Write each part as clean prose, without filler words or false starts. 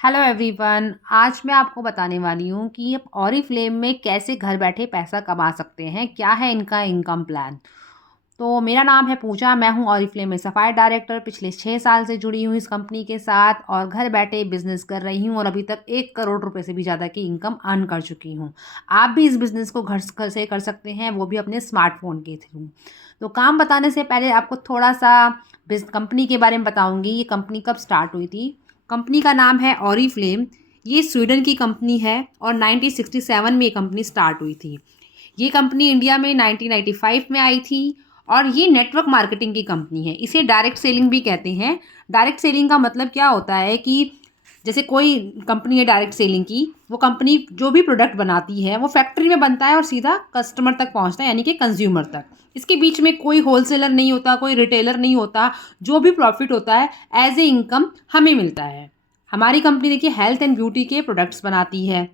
Hello everyone. आज मैं आपको बताने वाली हूँ कि आप ऑरिफ्लेम में कैसे घर बैठे पैसा कमा सकते हैं, क्या है इनका इनकम प्लान। तो मेरा नाम है पूजा, मैं हूँ ऑरिफ्लेम में सफ़ाई डायरेक्टर। पिछले 6 साल से जुड़ी हूँ इस कंपनी के साथ और घर बैठे बिजनेस कर रही हूँ और अभी तक 1 करोड़ रुपए से भी ज़्यादा की इनकम अर्न कर चुकी हूँ। आप भी इस बिज़नेस को घर से कर सकते हैं, वो भी अपने स्मार्टफोन के थ्रू। तो काम बताने से पहले आपको थोड़ा सा कंपनी के बारे में बताऊँगी। ये कंपनी कब स्टार्ट हुई थी। कंपनी का नाम है ऑरिफ्लेम। ये स्वीडन की कंपनी है और 1967 में ये कंपनी स्टार्ट हुई थी। ये कंपनी इंडिया में 1995 में आई थी और ये नेटवर्क मार्केटिंग की कंपनी है। इसे डायरेक्ट सेलिंग भी कहते हैं। डायरेक्ट सेलिंग का मतलब क्या होता है कि जैसे कोई कंपनी है डायरेक्ट सेलिंग की, वो कंपनी जो भी प्रोडक्ट बनाती है वो फैक्ट्री में बनता है और सीधा कस्टमर तक पहुंचता है, यानी कि कंज्यूमर तक। इसके बीच में कोई होलसेलर नहीं होता, कोई रिटेलर नहीं होता। जो भी प्रॉफिट होता है एज ए इनकम हमें मिलता है। हमारी कंपनी देखिए हेल्थ एंड ब्यूटी के प्रोडक्ट्स बनाती है।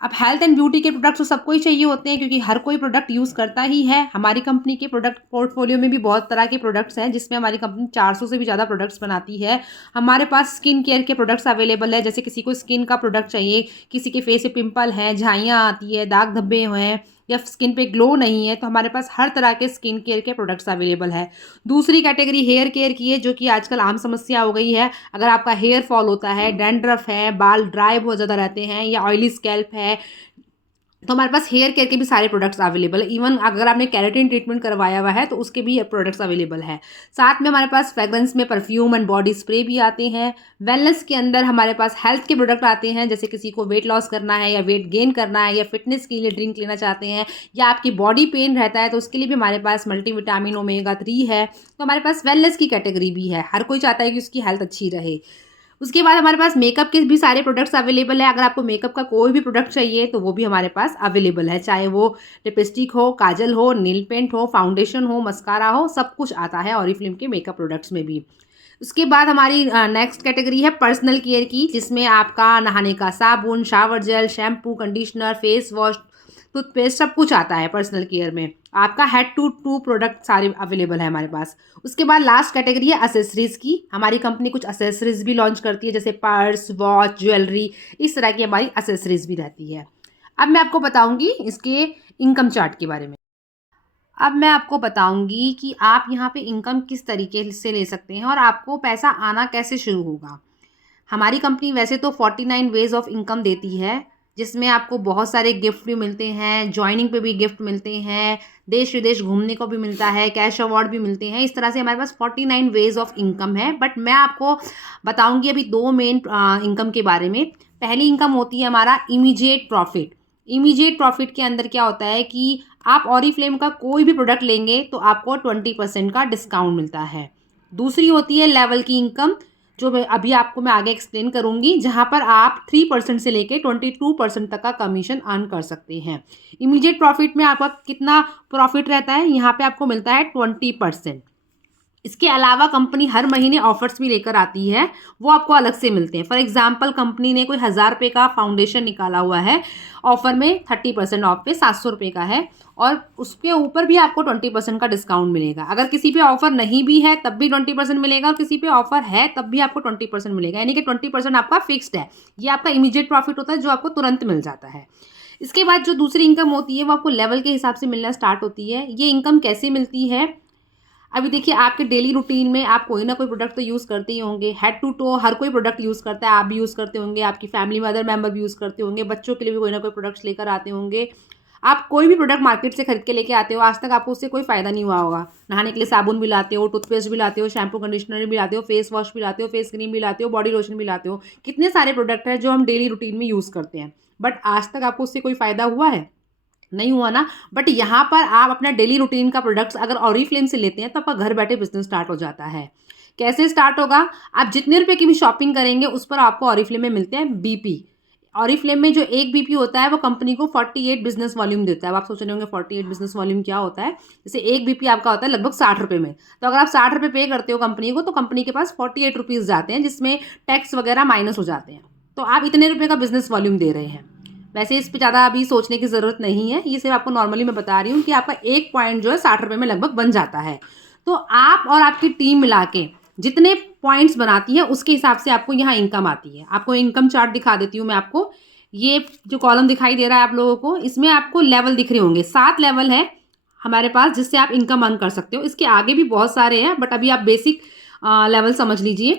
अब हेल्थ एंड ब्यूटी के प्रोडक्ट्स तो सबको ही चाहिए होते हैं क्योंकि हर कोई प्रोडक्ट यूज़ करता ही है। हमारी कंपनी के प्रोडक्ट पोर्टफोलियो में भी बहुत तरह के प्रोडक्ट्स हैं, जिसमें हमारी कंपनी 400 से भी ज़्यादा प्रोडक्ट्स बनाती है। हमारे पास स्किन केयर के प्रोडक्ट्स अवेलेबल है, जैसे किसी को स्किन का प्रोडक्ट चाहिए, किसी के फेस पे पिंपल हैं, झाइयाँ आती है, दाग धब्बे हैं या स्किन पे ग्लो नहीं है, तो हमारे पास हर तरह के स्किन केयर के प्रोडक्ट्स अवेलेबल है। दूसरी कैटेगरी हेयर केयर की है, जो कि आजकल आम समस्या हो गई है। अगर आपका हेयर फॉल होता है, डैंड्रफ है, बाल ड्राई बहुत ज़्यादा रहते हैं या ऑयली स्कैल्प है, तो हमारे पास हेयर केयर के भी सारे प्रोडक्ट्स अवेलेबल है। इवन अगर आपने केराटिन ट्रीटमेंट करवाया हुआ है तो उसके भी प्रोडक्ट्स अवेलेबल है। साथ में हमारे पास फ्रेग्रेंस में परफ्यूम एंड बॉडी स्प्रे भी आते हैं। वेलनेस के अंदर हमारे पास हेल्थ के प्रोडक्ट आते हैं, जैसे किसी को वेट लॉस करना है या वेट गेन करना है या फिटनेस के लिए ड्रिंक लेना चाहते हैं या आपकी बॉडी पेन रहता है तो उसके लिए भी हमारे पास मल्टीविटामिन ओमेगा 3 है। तो हमारे पास वेलनेस की कैटेगरी भी है। हर कोई चाहता है कि उसकी हेल्थ अच्छी रहे। उसके बाद हमारे पास मेकअप के भी सारे प्रोडक्ट्स अवेलेबल है। अगर आपको मेकअप का कोई भी प्रोडक्ट चाहिए तो वो भी हमारे पास अवेलेबल है, चाहे वो लिपस्टिक हो, काजल हो, नील पेंट हो, फाउंडेशन हो, मस्कारा हो, सब कुछ आता है ऑरिफ्लेम के मेकअप प्रोडक्ट्स में भी। उसके बाद हमारी नेक्स्ट कैटेगरी है पर्सनल केयर की, जिसमें आपका नहाने का साबुन, shower gel, shampoo, conditioner, face wash, toothpaste सब कुछ आता है पर्सनल केयर में। आपका हेड टू टू प्रोडक्ट सारे अवेलेबल है हमारे पास। उसके बाद लास्ट कैटेगरी है एसेसरीज़ की। हमारी कंपनी कुछ एसेसरीज़ भी लॉन्च करती है, जैसे पर्स, वॉच, ज्वेलरी, इस तरह की हमारी एसेसरीज़ भी रहती है। अब मैं आपको बताऊंगी इसके इनकम चार्ट के बारे में। अब मैं आपको बताऊंगी कि आप यहाँ पे इनकम किस तरीके से ले सकते हैं और आपको पैसा आना कैसे शुरू होगा। हमारी कंपनी वैसे तो 49 वेज ऑफ इनकम देती है, जिसमें आपको बहुत सारे गिफ्ट भी मिलते हैं, जॉइनिंग पे भी गिफ्ट मिलते हैं, देश विदेश घूमने को भी मिलता है, कैश अवार्ड भी मिलते हैं। इस तरह से हमारे पास 49 वेज ऑफ इनकम है। बट मैं आपको बताऊंगी अभी दो मेन इनकम के बारे में। पहली इनकम होती है हमारा इमीडिएट प्रॉफिट। इमीडिएट प्रॉफिट के अंदर क्या होता है कि आप ऑरिफ्लेम का कोई भी प्रोडक्ट लेंगे तो आपको 20% का डिस्काउंट मिलता है। दूसरी होती है लेवल की इनकम, जो मैं आगे एक्सप्लेन करूंगी, जहां पर आप 3% से लेके 22% तक का कमीशन अर्न कर सकते हैं। इमीडिएट प्रॉफिट में आपका कितना प्रॉफिट रहता है, यहाँ पे आपको मिलता है 20%। इसके अलावा कंपनी हर महीने ऑफर्स भी लेकर आती है, वो आपको अलग से मिलते हैं। फॉर एग्जांपल कंपनी ने कोई 1000 रुपये का फाउंडेशन निकाला हुआ है, ऑफर में 30% ऑफ पे 700 रुपये का है और उसके ऊपर भी आपको 20% का डिस्काउंट मिलेगा। अगर किसी पे ऑफर नहीं भी है तब भी 20% मिलेगा और किसी पे ऑफर है तब भी आपको 20% मिलेगा, यानी कि 20% आपका फिक्स्ड है। ये आपका इमीडिएट प्रॉफिट होता है जो आपको तुरंत मिल जाता है। इसके बाद जो दूसरी इनकम होती है वो आपको लेवल के हिसाब से मिलना स्टार्ट होती है। ये इनकम कैसे मिलती है, अभी देखिए आपके डेली रूटीन में आप कोई ना कोई प्रोडक्ट तो यूज़ करते ही होंगे। हेड टू टो हर कोई प्रोडक्ट यूज़ करता है, आप भी यूज़ करते होंगे, आपकी फैमिली में अदर मेंबर भी यूज़ करते होंगे, बच्चों के लिए भी कोई ना कोई प्रोडक्ट्स लेकर आते होंगे। आप कोई भी प्रोडक्ट मार्केट से खरीद के लेके आते हो, आज तक आपको उससे कोई फ़ायदा नहीं हुआ होगा। नहाने के लिए साबुन भी लाते हो, टूथपेस्ट भी लाते हो, शैम्पू कंडीशनर भी लाते हो, फेस वॉश भी लाते हो, फेस क्रीम भी लाते हो, बॉडी लोशन भी लाते हो। कितने सारे प्रोडक्ट हैं जो हम डेली रूटीन में यूज़ करते हैं, बट आज तक आपको उससे कोई फ़ायदा हुआ है? नहीं हुआ ना। बट यहाँ पर आप अपना डेली रूटीन का प्रोडक्ट्स अगर ऑरिफ्लेम से लेते हैं तो आपका घर बैठे बिजनेस स्टार्ट हो जाता है। कैसे स्टार्ट होगा, आप जितने रुपए की भी शॉपिंग करेंगे उस पर आपको ऑरिफ्लेम में मिलते हैं बीपी। ऑरिफ्लेम में जो एक बीपी होता है वो कंपनी को 48 बिजनेस वॉल्यूम देता है। अब आप सोच रहे होंगे 48 बिजनेस वॉल्यूम क्या होता है। जैसे एक बीपी आपका होता है लगभग 60 रुपये में, तो अगर आप 60 रुपये पे करते हो कंपनी को तो कंपनी के पास 48 रुपीज़ जाते हैं, जिसमें टैक्स वगैरह माइनस हो जाते हैं। तो आप इतने रुपये का बिजनेस वॉल्यूम दे रहे हैं। वैसे इस पे ज़्यादा अभी सोचने की ज़रूरत नहीं है, ये सिर्फ आपको नॉर्मली मैं बता रही हूँ कि आपका एक पॉइंट जो है 60 रुपये में लगभग बन जाता है। तो आप और आपकी टीम मिला के जितने पॉइंट्स बनाती है उसके हिसाब से आपको यहाँ इनकम आती है। आपको इनकम चार्ट दिखा देती हूँ मैं आपको। ये जो कॉलम दिखाई दे रहा है आप लोगों को, इसमें आपको लेवल दिख रहे होंगे। 7 लेवल है हमारे पास जिससे आप इनकम अर्न कर सकते हो। इसके आगे भी बहुत सारे हैं बट अभी आप बेसिक लेवल समझ लीजिए।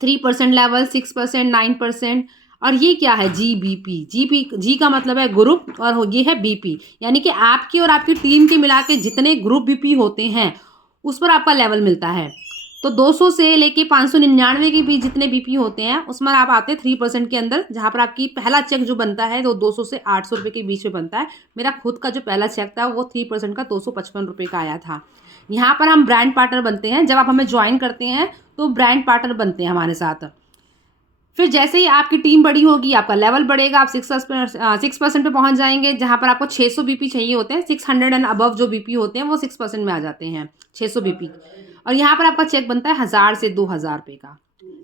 3% लेवल, 6%, 9%। और ये क्या है? GBP। जी का मतलब है ग्रुप और ये है BP, यानी कि आपके और आपकी टीम के मिला के जितने ग्रुप BP होते हैं उस पर आपका लेवल मिलता है। तो 200 से लेके 599 के बीच जितने BP होते हैं उसमें आप आते हैं 3% के अंदर, जहाँ पर आपकी पहला चेक जो बनता है वो 200 से 800 रुपये के बीच में बनता है। मेरा खुद का जो पहला चेक था वो 3% का 255 रुपये का आया था। यहाँ पर हम ब्रांड पार्टनर बनते हैं। जब आप हमें ज्वाइन करते हैं तो ब्रांड पार्टनर बनते हैं हमारे साथ। फिर जैसे ही आपकी टीम बड़ी होगी आपका लेवल बढ़ेगा, आप 6% पे पहुंच जाएंगे, जहां पर आपको 600 BP चाहिए होते हैं। 600 एंड अबव जो BP होते हैं वो 6% में आ जाते हैं, 600 BP। और यहाँ पर आपका चेक बनता है 1000 से 2000 रुपये का।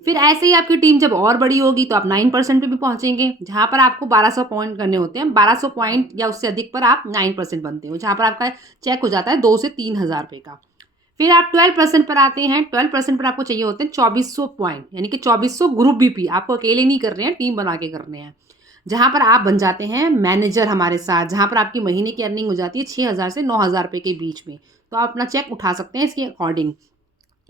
फिर ऐसे ही आपकी टीम जब और बड़ी होगी तो आप 9% पे भी पहुंचेंगे, जहां पर आपको 1200 पॉइंट करने होते हैं। 1200 पॉइंट या उससे अधिक पर आप 9% बनते हो, जहां पर आपका चेक हो जाता है 2 से 3000 रुपये का। फिर आप 12% पर आते हैं। 12% पर आपको चाहिए होते हैं 2400 पॉइंट, यानी कि 2400 ग्रुप BP। आपको अकेले नहीं कर रहे हैं, टीम बना के करने हैं, जहां पर आप बन जाते हैं मैनेजर हमारे साथ, जहां पर आपकी महीने की अर्निंग हो जाती है 6000 से 9000 रुपये के बीच में। तो आप अपना चेक उठा सकते हैं इसके अकॉर्डिंग।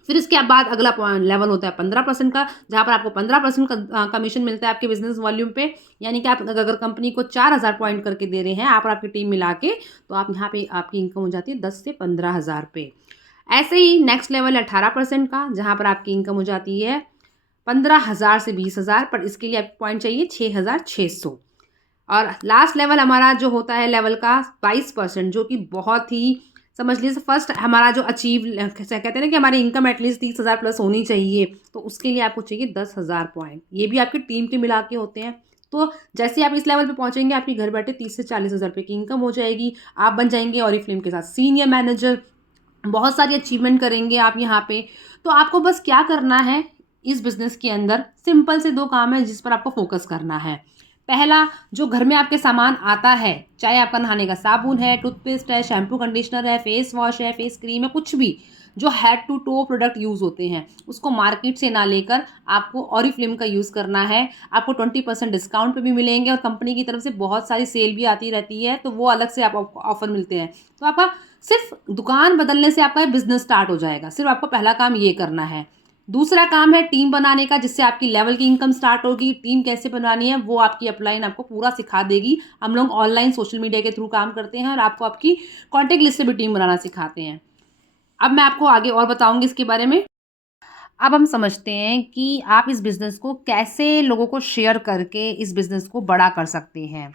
फिर इसके बाद अगला लेवल होता है 15% का, जहां पर आपको 15% का कमीशन मिलता है आपके बिजनेस वॉल्यूम पे। यानी कि आप अगर कंपनी को 4000 पॉइंट करके दे रहे हैं आप और आपकी टीम मिला के, तो आप यहाँ पे आपकी इनकम हो जाती है 10 से 15,000 रुपये। ऐसे ही नेक्स्ट लेवल है 18% का, जहां पर आपकी इनकम हो जाती है 15,000 से 20,000, पर इसके लिए आपको पॉइंट चाहिए 6,600। और लास्ट लेवल हमारा जो होता है लेवल का 22%, जो कि बहुत ही समझ लीजिए फर्स्ट हमारा जो अचीव कहते हैं ना कि हमारी इनकम एटलीस्ट 30,000 प्लस होनी चाहिए, तो उसके लिए आपको चाहिए 10,000 पॉइंट। ये भी आपकी टीम के मिला के होते हैं। तो जैसे आप इस लेवल पे पहुंचेंगे आपकी घर बैठे 30 से 40,000 रुपये की इनकम हो जाएगी। आप बन जाएंगे ऑरिफ्लेम के साथ सीनियर मैनेजर। बहुत सारी अचीवमेंट करेंगे आप यहाँ पे। तो आपको बस क्या करना है इस बिज़नेस के अंदर, सिंपल से 2 काम है जिस पर आपको फोकस करना है। पहला, जो घर में आपके सामान आता है, चाहे आपका नहाने का साबुन है, टूथपेस्ट है, शैम्पू कंडीशनर है, फेस वॉश है, फेस क्रीम है, कुछ भी जो head to toe product use होते हैं उसको मार्केट से ना लेकर आपको ऑरिफ्लेम का यूज़ करना है। आपको 20% डिस्काउंट पे भी मिलेंगे और कंपनी की तरफ से बहुत सारी सेल भी आती रहती है, तो वो अलग से आपको ऑफर मिलते हैं। तो आपका सिर्फ दुकान बदलने से आपका बिजनेस स्टार्ट हो जाएगा। सिर्फ आपको पहला काम ये करना है। दूसरा काम है टीम बनाने का, जिससे आपकी लेवल की इनकम स्टार्ट होगी। टीम कैसे बनानी है वो आपकी अपलाइन आपको पूरा सिखा देगी। हम लोग ऑनलाइन सोशल मीडिया के थ्रू काम करते हैं और आपको आपकी कॉन्टेक्ट लिस्ट से भी टीम बनाना सिखाते हैं। अब मैं आपको आगे और बताऊंगी इसके बारे में। अब हम समझते हैं कि आप इस बिज़नेस को कैसे लोगों को शेयर करके इस बिज़नेस को बड़ा कर सकते हैं।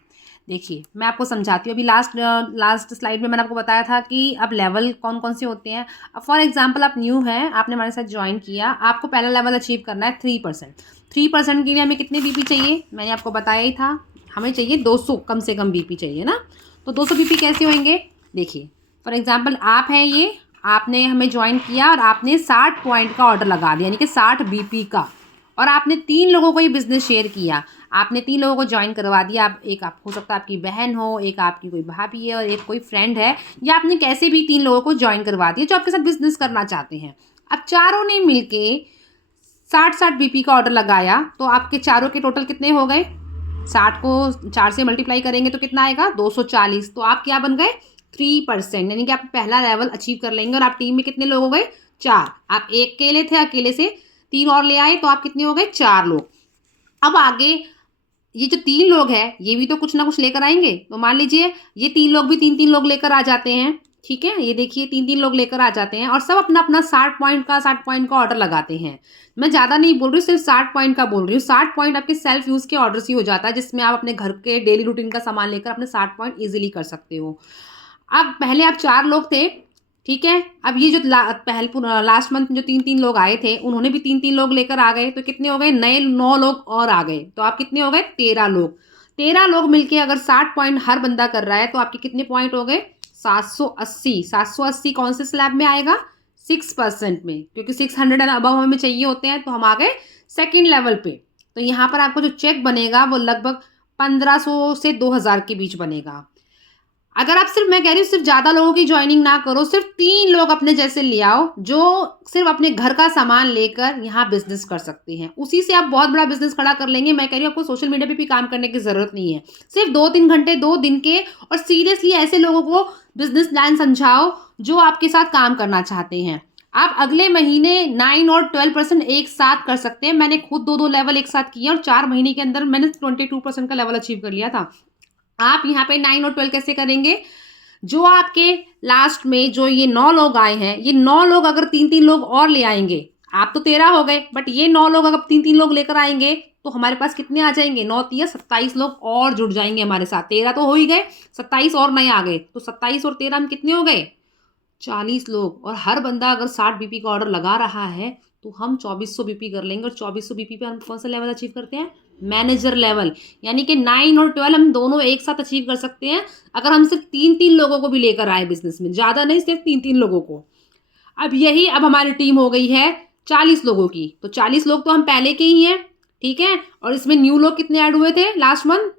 देखिए, मैं आपको समझाती हूँ। अभी लास्ट स्लाइड में मैंने आपको बताया था कि अब लेवल कौन कौन से होते हैं। अब फॉर एग्जांपल आप न्यू हैं, आपने हमारे साथ ज्वाइन किया, आपको पहला लेवल अचीव करना है 3%। 3% के लिए हमें कितने BP चाहिए? मैंने आपको बताया ही था, हमें चाहिए 200 कम से कम BP चाहिए ना। तो 200 BP कैसे होंगे? देखिए, फॉर एग्जाम्पल आप हैं, ये आपने हमें ज्वाइन किया और आपने 60 पॉइंट का ऑर्डर लगा दिया, यानी कि 60 BP का। और आपने 3 लोगों को ये बिज़नेस शेयर किया। आपने 3 लोगों को ज्वाइन करवा दिया। आप एक आप हो सकता है आपकी बहन हो, एक आपकी कोई भाभी है और एक कोई फ्रेंड है, या आपने कैसे भी 3 लोगों को ज्वाइन करवा दिया जो आपके साथ बिज़नेस करना चाहते हैं। अब चारों ने मिलके 60-60 BP का ऑर्डर लगाया, तो आपके चारों के टोटल कितने हो गए? 60 को 4 से मल्टीप्लाई करेंगे तो कितना आएगा? 240। तो आप क्या बन गए? 3%, यानी कि आप पहला लेवल अचीव कर लेंगे। और आप टीम में कितने लोग हो गए? 4। आप एक अकेले थे, अकेले से 3 और ले आए, तो आप कितने हो गए? 4 लोग। अब आगे ये जो 3 लोग हैं ये भी तो कुछ ना कुछ लेकर आएंगे। तो मान लीजिए ये 3 लोग भी 3-3 लोग लेकर आ जाते हैं। ठीक है, ये देखिए 3-3 लोग लेकर आ जाते हैं और सब अपना अपना 60 पॉइंट का ऑर्डर लगाते हैं। मैं ज़्यादा नहीं बोल रही हूँ, सिर्फ 60 पॉइंट का बोल रही हूँ। 60 पॉइंट आपके सेल्फ यूज़ के ऑर्डर ही हो जाता है, जिसमें आप अपने घर के डेली रूटीन का सामान लेकर अपने 60 पॉइंट ईजिली कर सकते हो। अब पहले आप 4 लोग थे, ठीक है। अब ये जो लास्ट मंथ जो 3-3 लोग आए थे उन्होंने भी 3-3 लोग लेकर आ गए, तो कितने हो गए? नए 9 लोग और आ गए, तो आप कितने हो गए? 13 लोग। 13 लोग मिलके अगर 60 पॉइंट हर बंदा कर रहा है तो आपके कितने पॉइंट हो गए? 780। 780 कौन से स्लैब में आएगा? 6% में, क्योंकि 600 एंड अबव हमें चाहिए होते हैं, तो हम आ गए सेकेंड लेवल पे। तो यहाँ पर आपको जो चेक बनेगा वो लगभग 1500 से 2000 के बीच बनेगा। अगर आप सिर्फ, मैं कह रही हूँ सिर्फ ज़्यादा लोगों की जॉइनिंग ना करो, सिर्फ 3 लोग अपने जैसे ले आओ, जो सिर्फ अपने घर का सामान लेकर यहाँ बिज़नेस कर सकते हैं। उसी से आप बहुत बड़ा बिज़नेस खड़ा कर लेंगे। मैं कह रही हूँ आपको सोशल मीडिया पे भी काम करने की ज़रूरत नहीं है। सिर्फ 2-3 घंटे 2 दिन के, और सीरियसली ऐसे लोगों को बिज़नेस प्लान समझाओ जो आपके साथ काम करना चाहते हैं। आप अगले महीने 9 और 12% एक साथ कर सकते हैं। मैंने खुद 2-2 लेवल एक साथ किए और 4 महीने के अंदर मैंने 22% का लेवल अचीव कर लिया था। आप यहाँ पे 9 और 12 कैसे करेंगे? जो आपके लास्ट में जो ये 9 लोग आए हैं, ये 9 लोग अगर 3-3 लोग और ले आएँगे, आप तो 13 हो गए, बट ये 9 लोग अगर 3-3 लोग लेकर आएँगे, तो हमारे पास कितने आ जाएँगे? 9 तिया 27 लोग और जुड़ जाएँगे हमारे साथ। 13 तो हो ही गए, 27 और नए आ गए, तो 27 और 13 हम कितने हो गए? 40 लोग। और हर बंदा अगर 60 बीपी का ऑर्डर लगा रहा है, तो हम 2400 बीपी कर लेंगे, और 2400 बीपी पे हम कौन सा लेवल अचीव करते हैं? Manager level. यानी कि 9 और 12 हम दोनों एक साथ अचीव कर सकते हैं, अगर हम सिर्फ 3-3 लोगों को भी लेकर आए बिज़नेस में, ज़्यादा नहीं, सिर्फ 3-3 लोगों को। अब हमारी टीम हो गई है 40 लोगों की, तो 40 लोग तो हम पहले के ही हैं, ठीक है? और इसमें न्यू लोग कितने ऐड हुए थे लास्ट मंथ?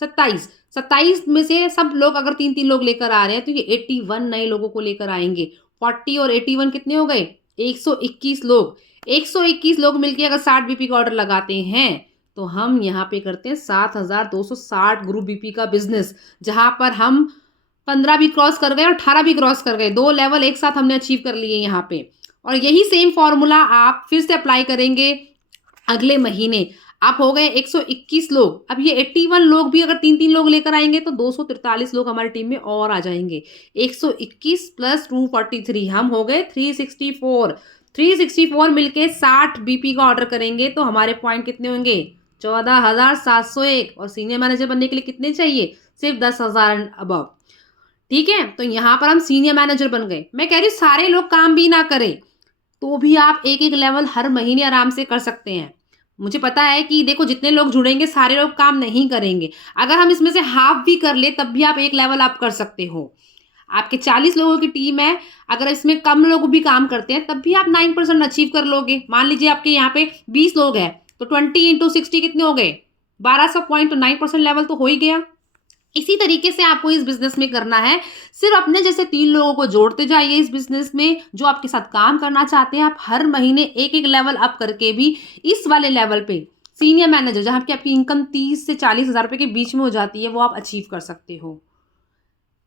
27। 27 में से सब लोग अगर 3-3 लोग लेकर आ रहे हैं, तो ये 81 नए लोगों को लेकर आएँगे। 40 और 81 कितने हो गए? 121 लोग। 121 लोग मिलके अगर 60 बीपी का ऑर्डर लगाते हैं, तो हम यहाँ पे करते हैं 7260 ग्रुप बीपी का बिज़नेस, जहाँ पर हम 15 भी क्रॉस कर गए और 18 भी क्रॉस कर गए। 2 लेवल एक साथ हमने अचीव कर लिए यहाँ पे। और यही सेम फ़ॉर्मूला आप फिर से अप्लाई करेंगे अगले महीने। आप हो गए 121 लोग। अब ये 81 लोग भी अगर 3-3 लोग लेकर आएँगे, तो 243 लोग हमारी टीम में और आ जाएँगे। 121 प्लस 243 हम हो गए 364। 364 मिलके 60 बीपी का ऑर्डर करेंगे, तो हमारे पॉइंट कितने होंगे? 14,701। और सीनियर मैनेजर बनने के लिए कितने चाहिए? सिर्फ 10,000 अबव। ठीक है? तो यहाँ पर हम सीनियर मैनेजर बन गए। मैं कह रही हूँ सारे लोग काम भी ना करें, तो भी आप एक-एक लेवल हर महीने आराम से कर सकते हैं। मुझे पता है कि देखो जितने लोग जुड़ेंगे सारे लोग काम नहीं करेंगे। अगर हम इसमें से हाफ़ भी कर लें, तब भी आप 1 लेवल अप कर सकते हो। आपके 40 लोगों की टीम है, अगर इसमें कम लोग भी काम करते हैं, तब भी आप 9% अचीव कर लोगे। मान लीजिए आपके यहाँ पे 20 लोग हैं, तो 20 इंटू 60 कितने हो गए? 1200 पॉइंट, तो 9% लेवल तो हो ही गया। इसी तरीके से आपको इस बिज़नेस में करना है। सिर्फ़ अपने जैसे 3 लोगों को जोड़ते जाइए इस बिज़नेस में, जो आपके साथ काम करना चाहते हैं। आप हर महीने एक-एक लेवल अप करके भी इस वाले लेवल पे सीनियर मैनेजर, जहाँ पे आपकी इनकम 30 से 40 हज़ार रुपए के बीच में हो जाती है, वो आप अचीव कर सकते हो।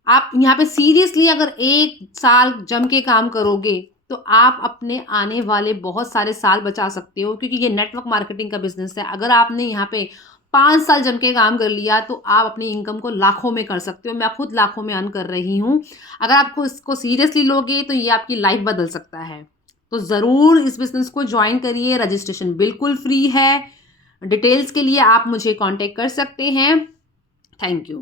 आप यहाँ पे सीरियसली अगर 1 साल जम के काम करोगे, तो आप अपने आने वाले बहुत सारे साल बचा सकते हो, क्योंकि ये नेटवर्क मार्केटिंग का बिज़नेस है। अगर आपने यहाँ पे 5 साल जम के काम कर लिया, तो आप अपनी इनकम को लाखों में कर सकते हो। मैं खुद लाखों में अर्न कर रही हूँ। अगर आपको इसको सीरियसली लोगे, तो ये आपकी लाइफ बदल सकता है। तो ज़रूर इस बिज़नेस को जॉइन करिए। रजिस्ट्रेशन बिल्कुल फ्री है। डिटेल्स के लिए आप मुझे कॉन्टैक्ट कर सकते हैं। Thank you.